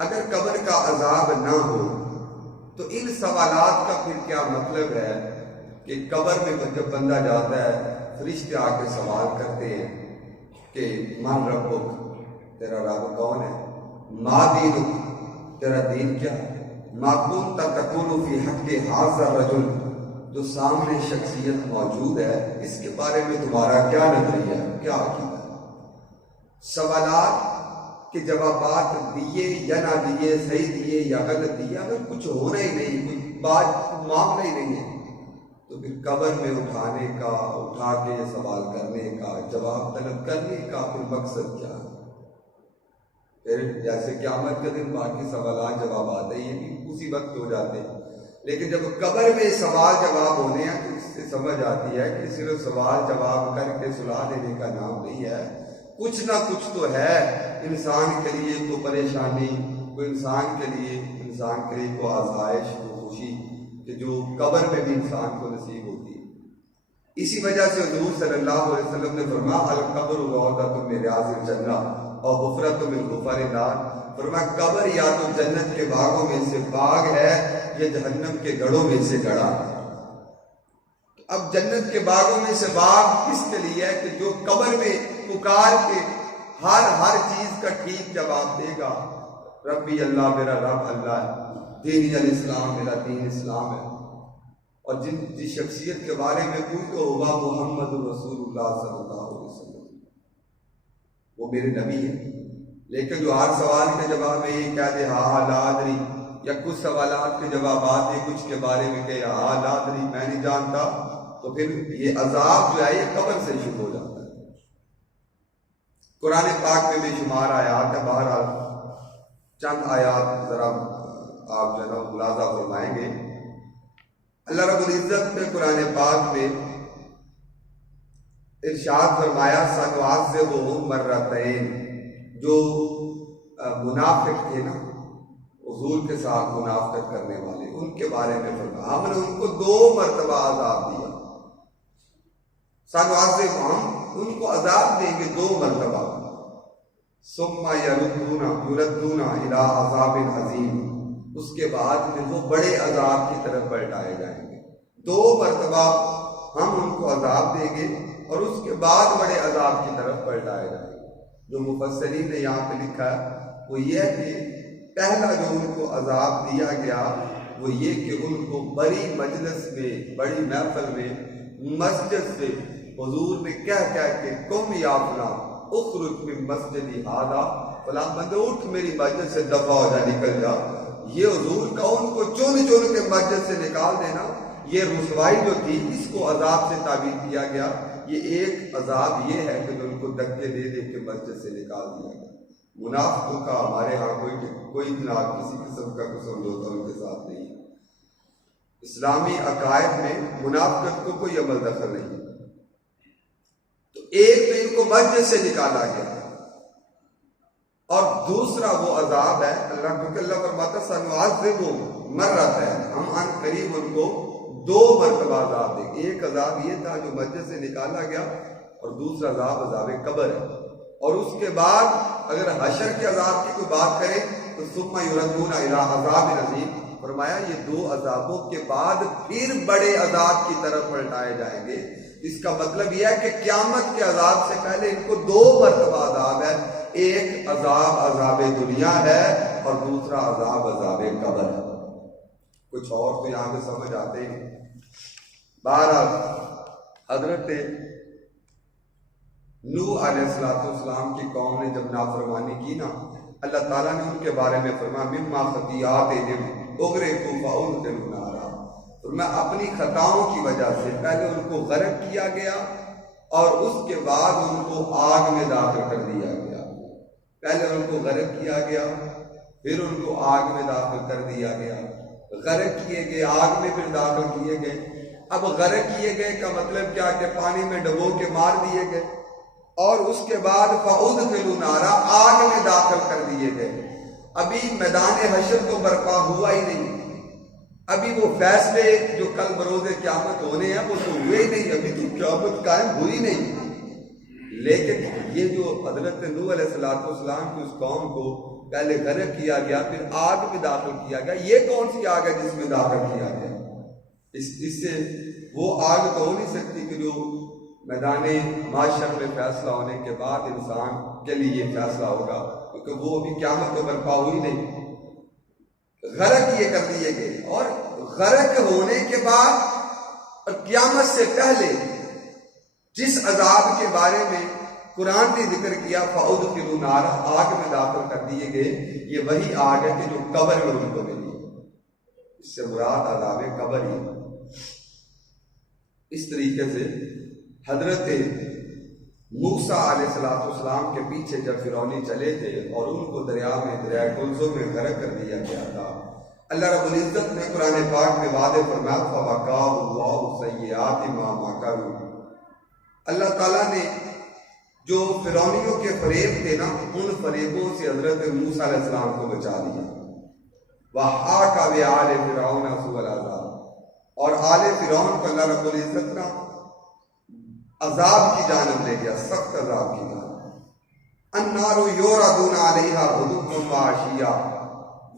اگر قبر کا عذاب نہ ہو تو ان سوالات کا پھر کیا مطلب ہے کہ قبر میں جب بندہ جاتا ہے فرشتے آ کے سوال کرتے ہیں کہ من ربک، تیرا رب کون ہے، ما دینک، تیرا دین کیا ہے، ما کنت تقول فی حق ھذا الرجل، جو سامنے شخصیت موجود ہے اس کے بارے میں تمہارا کیا نظریہ ہے، کیا عقیدہ ہے۔ سوالات کے جوابات دیے یا نہ دیے، صحیح دیے یا غلط دیے، اگر کچھ ہونا ہی نہیں، کوئی بات معاملہ ہی نہیں ہے، تو پھر قبر میں اٹھانے کا، اٹھا کے سوال کرنے کا، جواب طلب کرنے کا پھر مقصد کیا ہے؟ پھر جیسے قیامت کے دن باقی سوالات جوابات ہیں یہ بھی اسی وقت ہو جاتے ہیں، لیکن جب قبر میں سوال جواب ہونے ہیں تو اس سے سمجھ آتی ہے کہ صرف سوال جواب کر کے سلا دینے کا نام نہیں ہے، کچھ نہ کچھ تو ہے انسان کے لیے، کوئی پریشانی، کوئی انسان کے لیے کوئی آزائش، کوئی خوشی کہ جو قبر میں بھی انسان کو نصیب ہوتی ہے۔ اسی وجہ سے حضور صلی اللہ علیہ وسلم نے فرمایا القبر روضۃ من ریاض الجنہ اور حفرۃ من حفر النار، فرمایا قبر یا تو جنت کے باغوں میں سے باغ ہے یا جہنم کے گڑھوں میں سے گڑھا ہے۔ اب جنت کے باغوں میں سے باغ کس کے لیے ہے کہ جو قبر میں پکار کے ہر چیز کا ٹھیک جواب دے گا، ربی اللہ، میرا رب اللہ ہے، دینی الاسلام، میرا دین اسلام ہے، اور جس شخصیت کے بارے میں پوچھو ہوا محمد رسول اللہ صلی اللہ علیہ وسلم، وہ میرے نبی ہے، لیکن جو ہر سوال کے جواب میں یہ کہہ دے ہاں لا ادری، یا کچھ سوالات کے جوابات دے کچھ کے بارے میں کہ ہاں لا ادری میں نہیں جانتا، تو پھر یہ عذاب جو ہے یہ قبر سے شروع ہو جاتا ہے۔ قرآن پاک میں بے شمار آیات ہے، بہرحال چند آیات ذرا آپ جو ہے ملاحظہ فرمائیں گے۔ اللہ رب العزت نے قرآن پاک میں ارشاد فرمایا سنعذبہم مرتین، جو منافق تھے نا، حضور کے ساتھ منافقت کرنے والے، ان کے بارے میں فرمایا ہم نے ان کو 2 مرتبہ عذاب دیا، سنعذبہم، ان کو عذاب دیں گے 2 مرتبہ، ثم یردون الی عذاب عظیم، اس کے بعد پھر وہ بڑے عذاب کی طرف پلٹائے جائیں گے۔ 2 مرتبہ ہم ان کو عذاب دیں گے اور اس کے بعد بڑے عذاب کی طرف پلٹائے جائیں گے۔ جو مفسرین نے یہاں پہ لکھا ہے وہ یہ ہے کہ پہلا جو ان کو عذاب دیا گیا وہ یہ کہ ان کو بڑی مجلس میں، بڑی محفل میں، مسجد سے حضور نے کہہ کہ قم یا فلاں اخرج من مسجدی ھذا، فلاں بندے اٹھ میری مسجد سے دفع ہو جا، نکل جا۔ یہ حضور کا ان کو چون کے مسجد سے نکال دینا، یہ رسوائی جو تھی اس کو عذاب سے تعبیر کیا گیا۔ یہ ایک عذاب یہ ہے کہ جو ان کو دھکے دے دے کے مسجد سے نکال دیا گیا۔ منافقوں کا ہمارے ہاں کوئی جناب کسی قسم کا کوئی سمجھوتا ان کے ساتھ نہیں ہے۔ اسلامی عقائد میں منافقت کو کوئی عمل دخل نہیں۔ تو ایک تو ان کو مسجد سے نکالا گیا، اور دوسرا وہ عذاب ہے کیونکہ اللہ فرماتا سنعذبہم مرتین، ہم ان قریب ان کو 2 مرتبہ عذاب دیں گے۔ ایک عذاب یہ تھا جو مسجد سے نکالا گیا، اور دوسرا عذاب قبر ہے۔ اور اس کے بعد اگر حشر کے عذاب کی کوئی بات کرے تو ثم یردون الی عذاب عظیم، فرمایا یہ 2 عذابوں کے بعد پھر بڑے عذاب کی طرف پلٹائے جائیں گے۔ اس کا مطلب یہ ہے کہ قیامت کے عذاب سے پہلے ان کو 2 مرتبہ عذاب ہے، ایک عذاب دنیا ہے اور دوسرا عذاب قبر ہے۔ کچھ اور تو یہاں پہ سمجھ آتے ہیں۔ بہرحال حضرت نوح علیہ السلام کی قوم نے جب نافرمانی کی نا، اللہ تعالیٰ نے ان کے بارے میں فرمایا مما خطیئاتہم اغرقوا فادخلوا نارا، میں اپنی خطاؤں کی وجہ سے پہلے ان کو غرق کیا گیا اور اس کے بعد ان کو آگ میں داخل کر دیا گیا۔ پہلے ان کو غرق کیا گیا، پھر ان کو آگ میں داخل کر دیا گیا، غرق کیے گئے، آگ میں پھر داخل کیے گئے۔ اب غرق کیے گئے کا مطلب کیا کہ پانی میں ڈبو کے مار دیے گئے، اور اس کے بعد فادخلوا نارا، آگ میں داخل کر دیے گئے۔ ابھی میدان حشر تو برپا ہوا ہی نہیں، ابھی وہ فیصلے جو کل بروز قیامت ہونے ہیں وہ تو ہوئے ہی نہیں، ابھی تو قیامت قائم ہوئی نہیں۔ لیکن یہ جو حضرت نوح علیہ السلام کی اس قوم کو پہلے غرق کیا گیا پھر آگ میں داخل کیا گیا، یہ کون سی آگ ہے جس میں داخل کیا گیا؟ اس سے وہ آگ تو ہو نہیں سکتی کہ جو میدان معاشر میں فیصلہ ہونے کے بعد انسان کے لیے یہ فیصلہ ہوگا، کیونکہ وہ ابھی قیامت تو برپا ہوئی نہیں۔ غرق یہ کر دیے گئے، اور غرق ہونے کے بعد اور قیامت سے پہلے جس عذاب کے بارے میں قرآن نے ذکر کیا فَأُدْخِلُوا نَارًا، آگ میں داخل کر دیے گئے، یہ وہی آگ ہے کہ جو قبر میں ان کو ملی۔ اس سے مراد عذاب قبر ہی۔ اس طریقے سے حضرت موسیٰ علیہ السلام کے پیچھے جب فرعونی چلے تھے اور ان کو دریائے کلزم میں غرق کر دیا گیا تھا، اللہ رب العزت نے قرآن پاک میں وعدے فرمایا فَوَقَاهُ اللَّهُ سَيِّئَاتِ مَا مَكَرُوا، اللہ تعالیٰ نے جو فرعونیوں کے فریب تھے نا، ان فریبوں سے حضرت موسیٰ علیہ السلام کو بچا لیا۔ وَحَاقَ بِآلِ فِرْعَوْنَ سُوءُ الْعَذَابِ، اور آل فرعون کو اللہ رب العزت نا عذاب کی جانب لے گیا، سخت عذاب کی جانب۔ النَّارُ يُعْرَضُونَ عَلَيْهَا غُدُوًّا وَعَشِيًّا،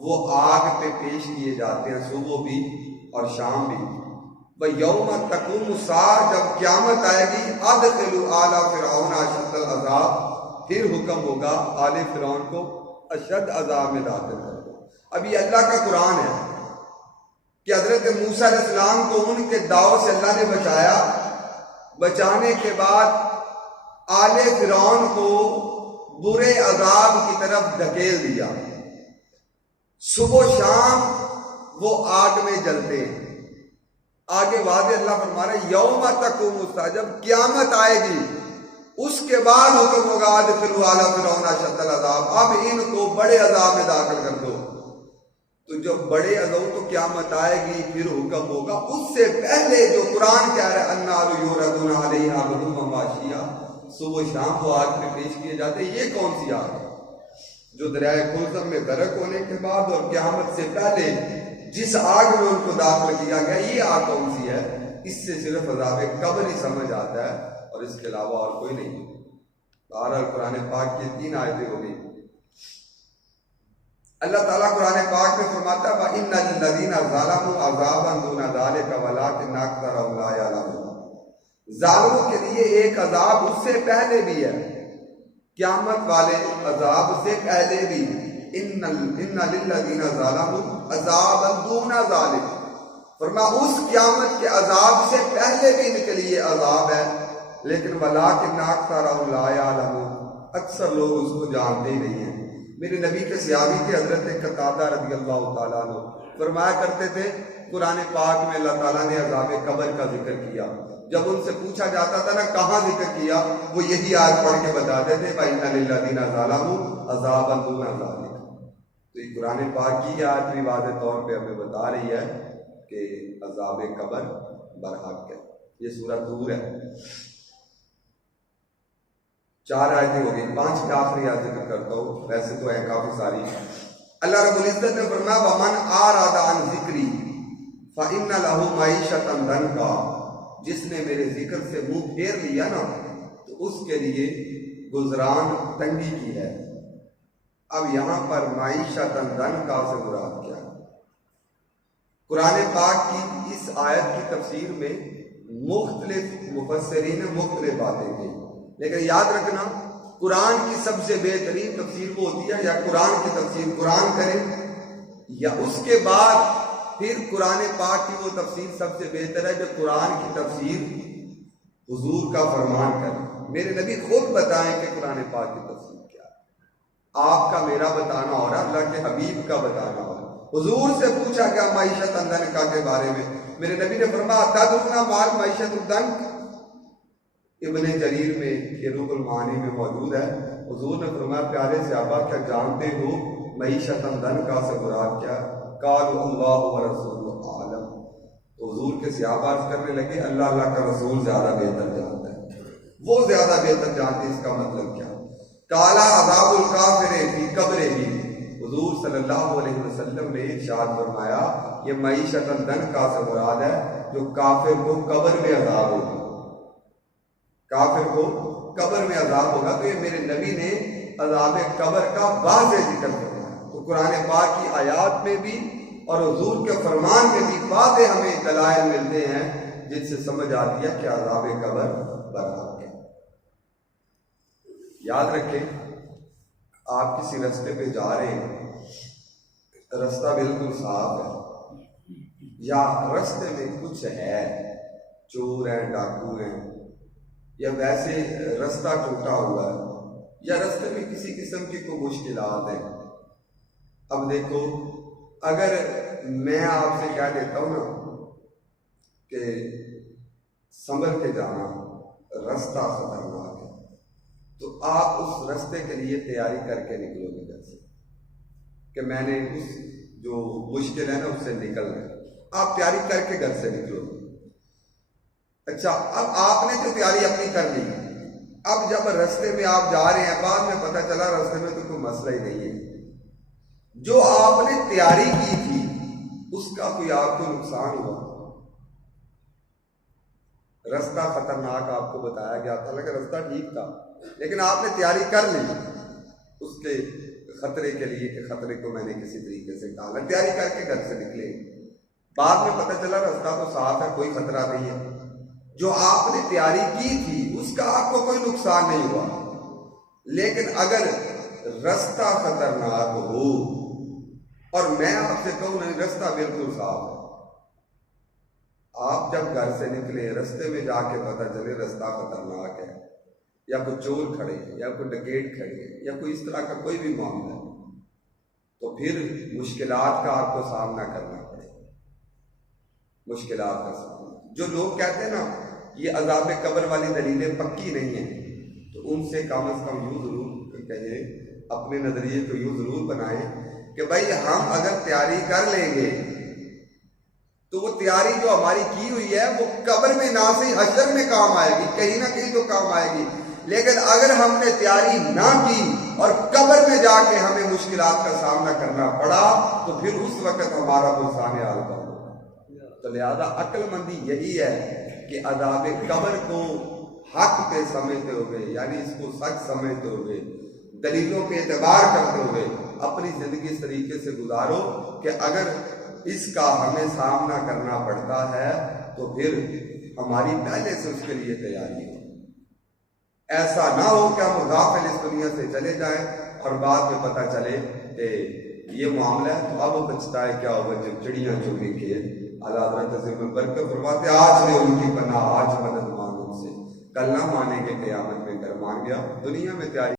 وہ آگ پہ پیش کیے جاتے ہیں صبح بھی اور شام بھی۔ وَيَوْمَ تَقُومُ السَّاعَةُ، جب قیامت آئے گی، أَدْخِلُوا آلَ فِرْعَوْنَ أَشَدَّ الْعَذَابِ، پھر حکم ہوگا آل فرعون کو اشد عذاب میں داخل کر دو۔ اب یہ اللہ کا قرآن ہے کہ حضرت موسیٰ علیہ السلام کو ان کے داؤ سے اللہ نے بچایا، بچانے کے بعد آل فرعون کو برے عذاب کی طرف دھکیل دیا۔ صبح و شام وہ آگ میں جلتے ہیں۔ آگے واضح اللہ فرما رہا ہے یوم تقوم الساعہ، جب قیامت آئے گی اس کے بعد حکم ہوگا ادخلوا آل فرعون اشد العذاب، اب ان کو بڑے عذاب میں داخل کر دو۔ تو جب بڑے عذاب تو قیامت آئے گی پھر حکم ہوگا، اس سے پہلے جو قرآن کہہ رہا ہے النار یعرضون علیہا غدوا وعشیا، صبح شام وہ آگ میں پیش کیے جاتے ہیں۔ یہ کون سی آگ ہے جو دریائے کلثم میں غرق ہونے کے بعد اور قیامت سے پہلے جس آگ میں ان کو داخل کیا گیا، یہ آگ کون سی ہے؟ اس سے صرف عذاب قبر ہی سمجھ آتا ہے اور اس کے علاوہ اور کوئی نہیں۔ بہرحال قرآن پاک کی 3 آیتیں ہو گئی۔ اللہ تعالیٰ قرآن پاک میں فرماتا ہے وَإِنَّ لِلَّذِينَ ظَلَمُوا عَذَابًا دُونَ ذَلِكَ وَلَٰكِنَّ أَكْثَرَهُمْ لَا يَعْلَمُونَ، ظالموں کے لیے ایک عذاب اس سے پہلے بھی ہے، قیامت والے عذاب سے پہلے بھی۔ إِنَّ لِلَّذِينَ ظَلَمُوا عَذَابًا دُونَ ذَلِكَ، فرمایا اس قیامت کے عذاب سے پہلے بھی ان کے لیے عذاب ہے، لیکن وَلَٰكِنَّ أَكْثَرَهُمْ لَا يَعْلَمُونَ، اکثر لوگ اس کو جانتے ہی نہیں ہیں۔ میرے نبی کے صحابی تھے حضرت قتادہ رضی اللہ تعالیٰ عنہ، فرمایا کرتے تھے قرآن پاک میں اللہ تعالیٰ نے عذاب قبر کا ذکر کیا، جب ان سے پوچھا جاتا تھا نا کہاں ذکر کیا، وہ یہی آیت پڑھ کے بتاتے تھے وَإِنَّ لِلَّذِينَ ظَلَمُوا عَذَابًا دُونَ ذَلِكَ۔ تو یہ قرآن پاک کی آیت بھی واضح طور پہ ہمیں بتا رہی ہے کہ عذاب قبر برحق ہے۔ یہ سورۃ طور ہے۔ 4 آیتیں ہو گئی، 5 کا آخری آیت ذکر کرتا ہوں، ویسے تو ہے کافی ساری۔ اللہ رب العزت نے فرمایا وَمَنْ أَعْرَضَ عَنْ ذِكْرِي فَإِنَّ لَهُ مَعِيشَةً ضَنْكًا، جس نے میرے ذکر سے منہ پھیر لیا نا تو اس کے لیے گزران تنگی کی ہے۔ اب یہاں پر معیشتاً ضنکا سے مراد کیا ہے؟ قرآن پاک کی اس آیت کی تفسیر میں مختلف مفسرین نے مختلف باتیں کی، لیکن یاد رکھنا قرآن کی سب سے بہترین تفسیر وہ ہوتی ہے یا قرآن کی تفسیر قرآن کرے یا اس کے بعد پھر قرآن پاک کی وہ تفسیر سب سے بہتر ہے جو قرآن کی تفسیر حضور کا فرمان کرے۔ میرے نبی خود بتائیں کہ قرآن پاک کی تفسیر کیا ہے، آپ کا میرا بتانا اور اللہ کے حبیب کا بتانا اور حضور سے پوچھا گیا معیشت ضنکا کے بارے میں، میرے نبی نے فرمایا تدرون مال معیشت الضنک، ابن جریر میں روح المعانی میں موجود ہے۔ حضور نے فرمایا پیارے صحابہ کیا جانتے ہو معیشت ضنکا سے مراد کیا؟ قالوا اللہ ورسولہ عالم، تو حضور کے صحابہ عرض کرنے لگے اللہ کا رسول زیادہ بہتر جانتا ہے، وہ زیادہ بہتر جانتے ہیں اس کا مطلب کیا؟ کالا عذاب الکافر فی قبرہ، حضور صلی اللہ علیہ وسلم نے ارشاد فرمایا یہ معیشت ضنکا سے مراد ہے جو کافر کو قبر میں عذاب ہوگا، کافر کو قبر میں عذاب ہوگا۔ تو یہ میرے نبی نے عذاب قبر کا واضح ذکر فرمایا۔ تو قرآن پاک کی آیات میں بھی اور حضور کے فرمان میں بھی واضح ہمیں دلائل ملتے ہیں جن سے سمجھ آتی ہے کہ عذاب قبر برحق ہے۔ یاد رکھیں، آپ کسی رستے پہ جا رہے ہیں، رستہ بالکل صاف ہے، یا رستے میں کچھ ہے، چور ہیں، ڈاکو ہیں، یا ویسے رستہ ٹوٹا ہوا ہے، یا رستے میں کسی قسم کی کوئی مشکلات ہیں۔ اب دیکھو، اگر میں آپ سے کہہ دیتا ہوں نا کہ سنبھل کے جانا، رستہ خطرناک ہے، تو آپ اس رستے کے لیے تیاری کر کے نکلو گے گھر سے کہ میں نے اس جو مشکل ہے نا اس سے نکلنا ہے، آپ تیاری کر کے گھر سے نکلو گے۔ اچھا، اب آپ نے تو تیاری اپنی کر لی، اب جب رستے میں آپ جا رہے ہیں، بعد میں پتہ چلا رستے میں تو کوئی مسئلہ ہی نہیں ہے، جو آپ نے تیاری کی تھی اس کا کوئی آپ کو نقصان ہوا، رستہ خطرناک آپ کو بتایا گیا تھا لیکن رستہ ٹھیک تھا، لیکن آپ نے تیاری کر لی اس کے خطرے کے لیے کہ خطرے کو میں نے کسی طریقے سے ٹالا، تیاری کر کے گھر سے نکلے، بعد میں پتہ چلا رستہ تو صاف ہے، کوئی خطرہ نہیں ہے، جو آپ نے تیاری کی تھی اس کا آپ کو کوئی نقصان نہیں ہوا۔ لیکن اگر رستہ خطرناک ہو اور میں آپ سے کہوں نہیں رستہ بالکل صاف ہے، آپ جب گھر سے نکلے رستے میں جا کے پتہ چلے رستہ خطرناک ہے، یا کوئی چور کھڑے یا کوئی ڈکیٹ کھڑے یا کوئی اس طرح کا کوئی بھی معاملہ ہے، تو پھر مشکلات کا آپ کو سامنا کرنا پڑے، مشکلات کا سامنا۔ جو لوگ کہتے ہیں نا یہ عذاب قبر والی دلیلیں پکی نہیں ہیں، تو ان سے کم از کم یوں ضرور کہیں، اپنے نظریے کو یوں ضرور بنائیں کہ بھائی ہم اگر تیاری کر لیں گے تو وہ تیاری جو ہماری کی ہوئی ہے وہ قبر میں نہ صحیح حشر میں کام آئے گی، کہیں نہ کہیں تو کام آئے گی، لیکن اگر ہم نے تیاری نہ کی اور قبر میں جا کے ہمیں مشکلات کا سامنا کرنا پڑا تو پھر اس وقت ہمارا بحران حال کا ہوگا۔ تو لہذا عقل مندی یہی ہے کہ عذاب قبر کو حق پہ سمجھتے ہوئے، یعنی اس کو سچ سمجھتے ہوئے، دلیلوں پہ اعتبار کرتے ہوئے اپنی زندگی اس طریقے سے گزارو کہ اگر اس کا ہمیں سامنا کرنا پڑتا ہے تو پھر ہماری پہلے سے اس کے لیے تیاری ہو، ایسا نہ ہو کہ ہم غافل اس دنیا سے چلے جائیں اور بعد میں پتہ چلے کہ یہ معاملہ ہے، تو اب بچتا ہے کیا ہوگا جب چڑیاں چوگیں کہ اللہ حضرت عظیم برکت فرماتے آج لے ان کی پناہ، آج مدد مانگ ان سے، کل نہ مانے گے قیامت میں کر مان گیا۔ دنیا میں تیاری